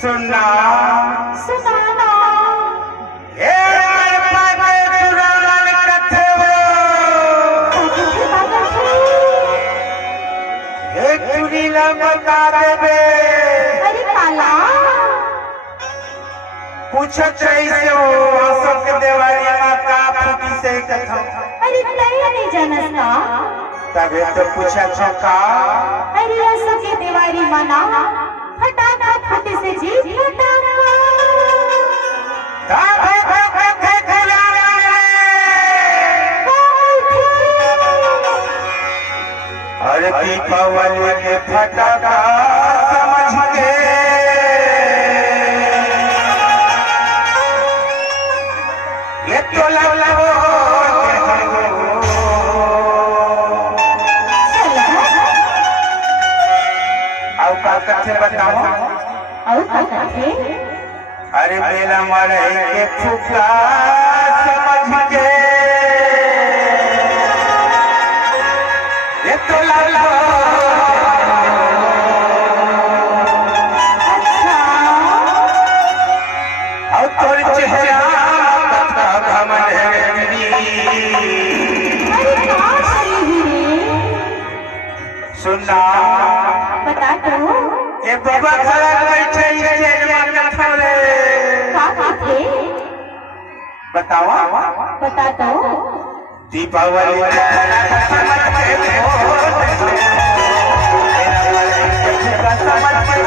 सुनना सुनाना ए पागे चुरावन कथे ए चुरी ला बता देबे। अरे काला पूछो कैसे हो अशोक देवारी माता फूटी से कथा। अरे तय नहीं जानस ना तबे तो पूछा छका। अरे अशोक के देवारी मना फटाफट फटे से जी अरे दीपावली के फटाका समझ के ये तो लव कथे बताओ। और कथे अरे मेला मरे के फुका समझ के ये तो लाला अच्छा और तोर चेहरा कथा घमंड है अरे का करी रे सुनना बता तो ए बाबा खड़ा बैठे ये कथा रे का कथे बताओ। बता तो दीपावली के फटाका समझ के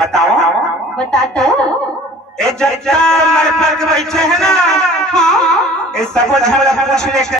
बताओ। बता तो ए जज्जा मरफल के बैठे है ना हाँ ए सब झगड़ा पूछ ले